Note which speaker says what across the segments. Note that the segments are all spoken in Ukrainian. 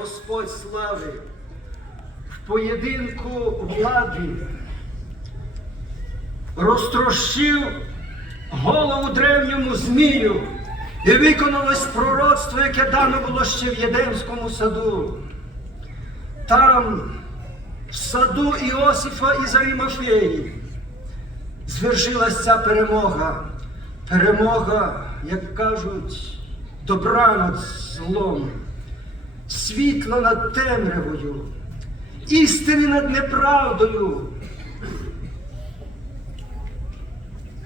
Speaker 1: Господь слави в поєдинку влади розтрощив голову древньому змію, і виконалось пророцтво, яке дано було ще в Єдемському саду. Там, в саду Іосифа і Зарімафеї, звершилась ця перемога. Перемога, як кажуть, добра над злом світло над темрявою, істини над неправдою,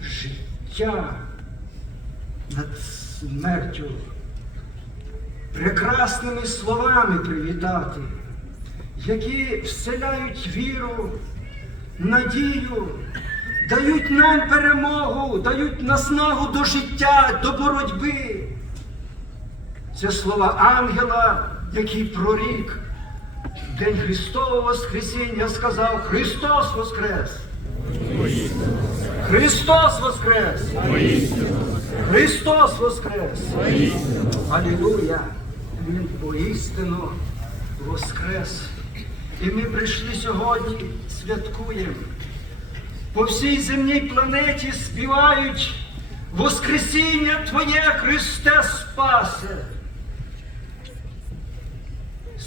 Speaker 1: життя над смертю, прекрасними словами привітати, які вселяють віру, надію, дають нам перемогу, дають наснагу до життя, до боротьби. Це слова ангела, який прорік День Христового Воскресіння сказав Христос Воскрес! Христос Воскрес! Христос Воскрес! Алілуя! Він поістину Воскрес! І ми прийшли сьогодні, святкуємо. По всій земній планеті співають Воскресіння Твоє Христе Спасе!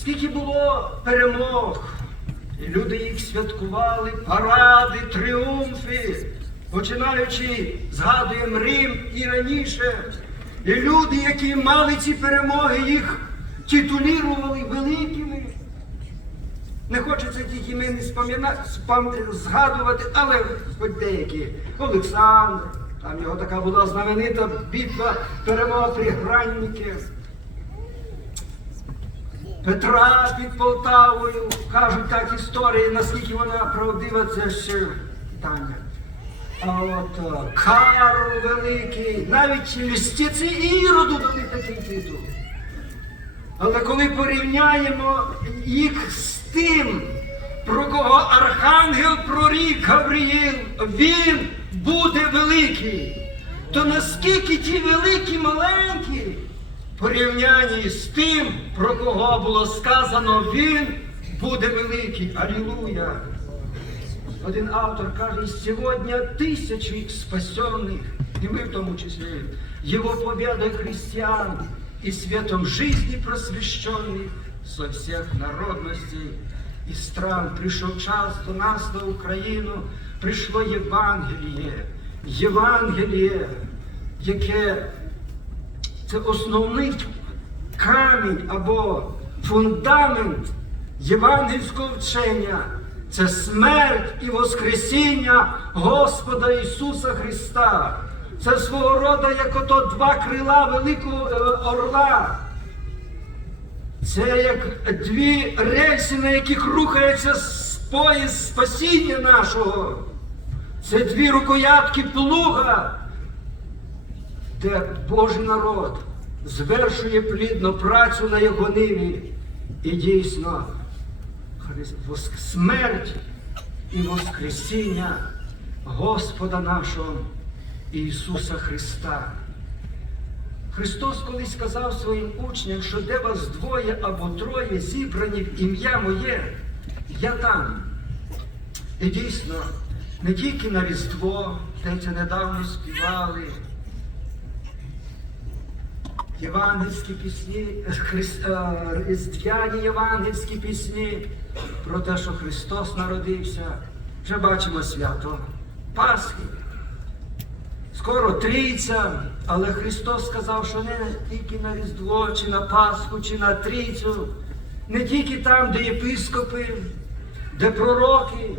Speaker 1: Скільки було перемог, і люди їх святкували, паради, тріумфи, починаючи, згадуємо Рим і раніше. І люди, які мали ці перемоги, їх титулірували великими. Не хочеться тільки спам- згадувати, але хоч деякі. Олександр, там його така була знаменита битва, перемога при Гранніки. Петра під Полтавою, кажуть так історії, наскільки вона правдива, це ще питання. А от е, Карл Великий, навіть лістиці Іроду дали такий титул. Але коли порівняємо їх з тим, про кого архангел прорік Гавриїл, він буде великий, то наскільки ті великі маленькі, порівнянні з тим, про кого було сказано, він буде великий. Алілуя! Один автор каже, сегодня тысячи спасенных, и мы в тому числе, его победой христиан и светом жизни просвещенных со всех народностей и стран пришел час до нас, на Україну, прийшло Євангеліє, Євангеліє, яке це основний камінь або фундамент євангельського вчення. Це смерть і Воскресіння Господа Ісуса Христа. Це свого роду, як ото два крила великого е, орла. Це як дві рельси, на яких рухається поїзд спасіння нашого. Це дві рукоятки плуга, де Божий народ звершує плідну працю на його ниві. І дійсно смерть і Воскресіння Господа нашого Ісуса Христа. Христос колись сказав своїм учням, що де вас двоє або троє зібрані в ім'я моє, я там. І дійсно, не тільки на Різдво, де недавно співали, євангельські пісні, е, хрис- е, різдвяні євангельські пісні про те, що Христос народився. Вже бачимо свято Пасхи. Скоро трійця, але Христос сказав, що не тільки на Різдво, чи на Пасху, чи на трійцю, не тільки там, де єпископи, де пророки,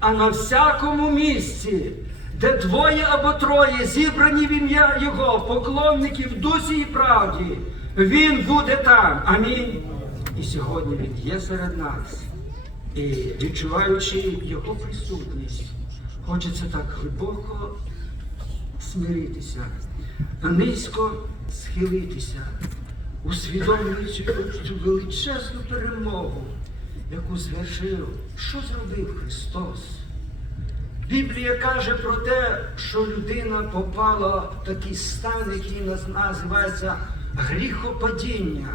Speaker 1: а на всякому місці, де двоє або троє зібрані в ім'я Його, поклонники в дусі і правді, Він буде там. Амінь. І сьогодні Він є серед нас. І відчуваючи Його присутність, хочеться так глибоко смиритися, низько схилитися, усвідомлюючи цю величезну перемогу, яку звершив, що зробив Христос. Біблія каже про те, що людина попала в такий стан, який називається гріхопадіння.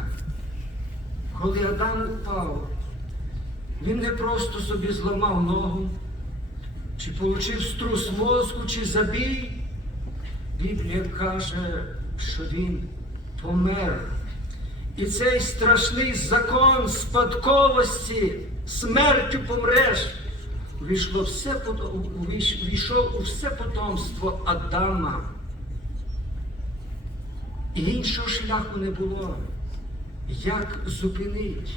Speaker 1: коли Адам упав, він не просто собі зламав ногу, чи отримав струс мозку, чи забій. Біблія каже, що він помер. І цей страшний закон спадковості, смертю помреш, увійшло все, увійшов у все потомство Адама. І іншого шляху не було. Як зупинить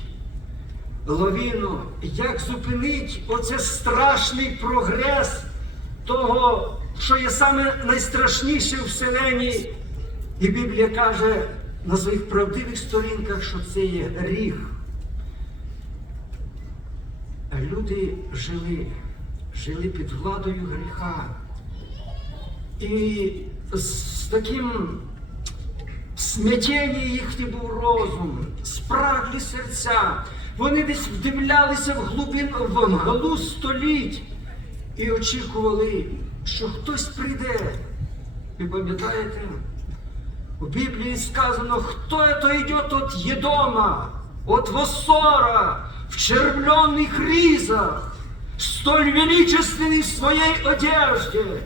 Speaker 1: лавіну, як зупинить оце страшний прогрес того, що є саме найстрашніше в вселенні. І Біблія каже на своїх правдивих сторінках, що це є гріх. Люди жили, жили під владою гріха. І з таким в їхній був розум, спраглі серця. Вони десь вдивлялися в глибин, в мглу століть і очікували, що хтось прийде. Ви пам'ятаєте? У Біблії сказано, хто это идет от Едома, от Воссора, в червленных ризах, столь величественный в своей одежде.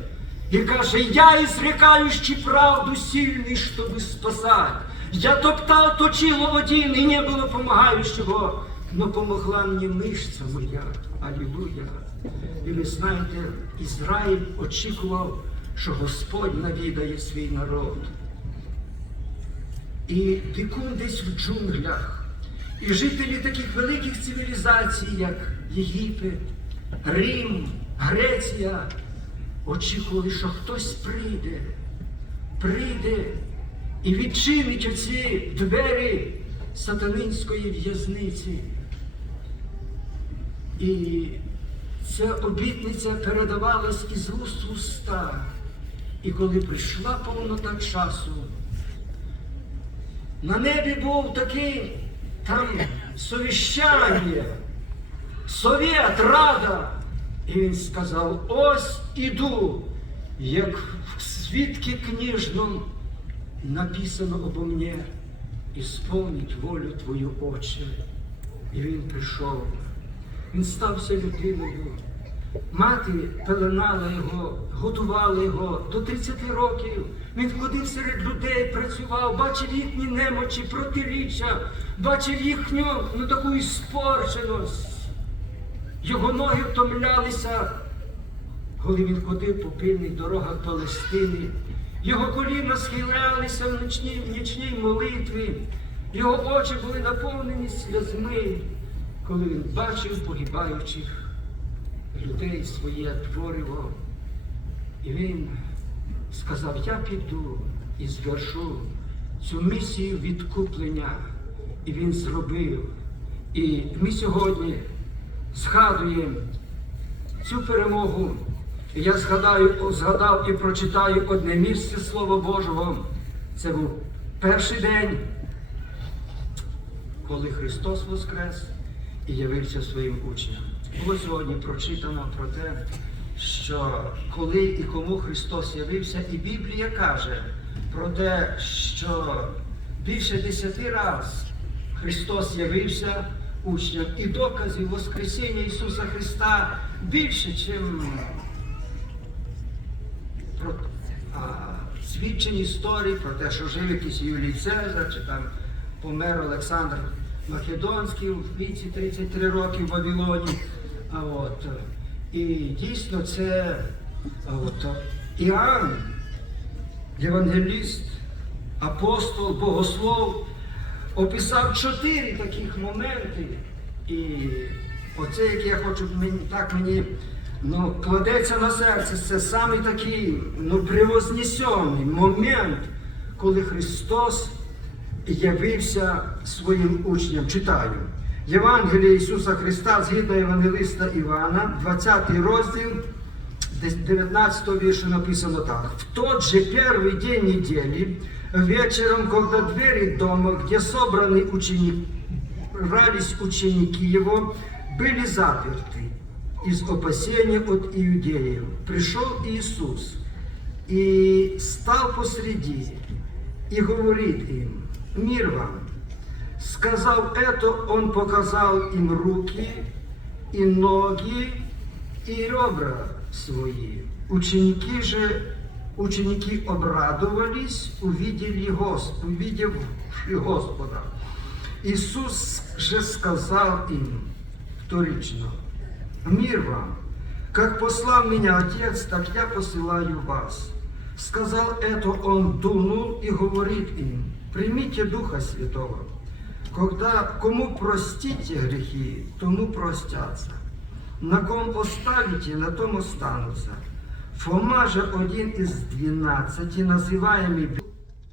Speaker 1: И каже, я изрекающий правду сильный, чтобы спасать. Я топтал точило один, и не было помогающего, но помогла мне мышца моя. Аллилуйя. І ви знаєте, Ізраїль очікував, що Господь навідає свій народ. І дикун десь в джунглях, і жителі таких великих цивілізацій, як Єгипет, Рим, Греція, очікували, що хтось прийде, прийде і відчинить оці двері сатанинської в'язниці. І ця обітниця передавалась із уст в уста. І коли прийшла повнота часу, на небі був такий там совіщання, совєт, рада. І він сказав: ось іду, як в свідки книжном написано обо мне, ісповніть волю Твою, Отче. І він прийшов. Він стався людиною. Мати пеленала його, готувала його до 30 років. Він ходив серед людей, працював, бачив їхні немочі, протиріччя, бачив їхню ну, таку іспорченість. Його ноги втомлялися, коли він ходив по пильних дорогах Палестини. Його коліна схилялися в нічній, в нічній молитві. Його очі були наповнені сльозми, коли він бачив погибаючих людей своє твориво. І він сказав, я піду і звершу цю місію відкуплення. І він зробив. І ми сьогодні згадуємо цю перемогу. І я згадаю, згадав і прочитаю одне місце Слова Божого. Це був перший день, коли Христос Воскрес і явився своїм учням. Було сьогодні прочитано про те, що коли і кому Христос явився, і Біблія каже про те, що більше десяти раз Христос явився учням і доказів Воскресіння Ісуса Христа більше, ніж про свідчень історій про те, що жив якийсь Юлій Цезар, чи там помер Олександр Македонський в віці 33 роки в Вавилоні. А от, і дійсно це от, Іоанн, євангеліст, апостол, богослов, описав чотири таких моменти. І оце, яке я хочу так мені ну, кладеться на серце, це саме такий ну, превознесений момент, коли Христос явився своїм учням. Читаю. Євангелія Ісуса Христа згідно Євангелиста Івана, 20 розділ, десь 19 віршу написано так. В тот же первый день недели, вечером, когда двери дома, где собраны ученики, собрались ученики его, были заперты из опасения от иудеев. Пришел Иисус и стал посреди и говорит им, мир вам. сказав это, он показал им руки и ноги и ребра свои. Ученики же, ученики обрадовались, увидели Господа, увидевши Господа. Иисус же сказал им вторично, мир вам, как послал меня Отец, так я посылаю вас. Сказал это, он дунул и говорит им, примите Духа Святого. Когда кому простите грехи, тому простятся. На ком оставите, на том останутся. Фома же один из двенадцати, называемый